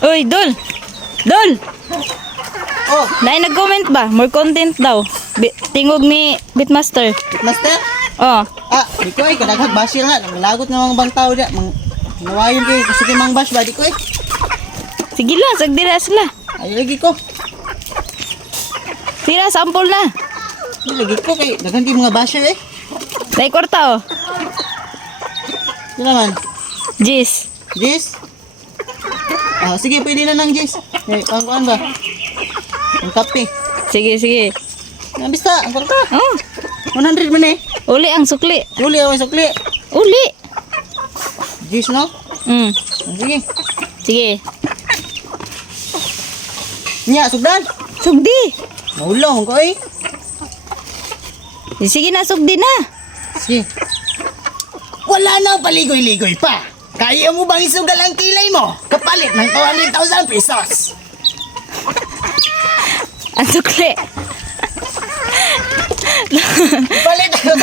Uy, Dol! Dol! Oh, Nay nag-comment ba? More content daw. Tingog ni Bitmaster. master? Oh. Ah, di ko kadaghag basir na. Nanglagot na mga bang tao diya. Nawayon kay kasi kay mang bash ba di ko Sige lang, sagdira sila. Ay lagi ko. Sira, sample na. Ay lagi ko kay daghan kay mga basher Nay kwarta oh. Di naman. Jis. Jis? Ah, sige, pwede na ng Jis. Eh, pangkuan ba? Ang kape. Sige, sige. Ang bista, ang kwarta. Oh. 100 man Uli ang sukli. Uli ako sukli. Uli. Jis no? Mm. Ah, sige. Sige. Nya, sugdan. Sugdi. Maulaw ko Sige na, sugdi na. Sige. Wala nang paligoy-ligoy pa. Kaya mo bang isugal ang kilay mo? Kapalit ng 200,000 pesos. Ang sukli. Palit ang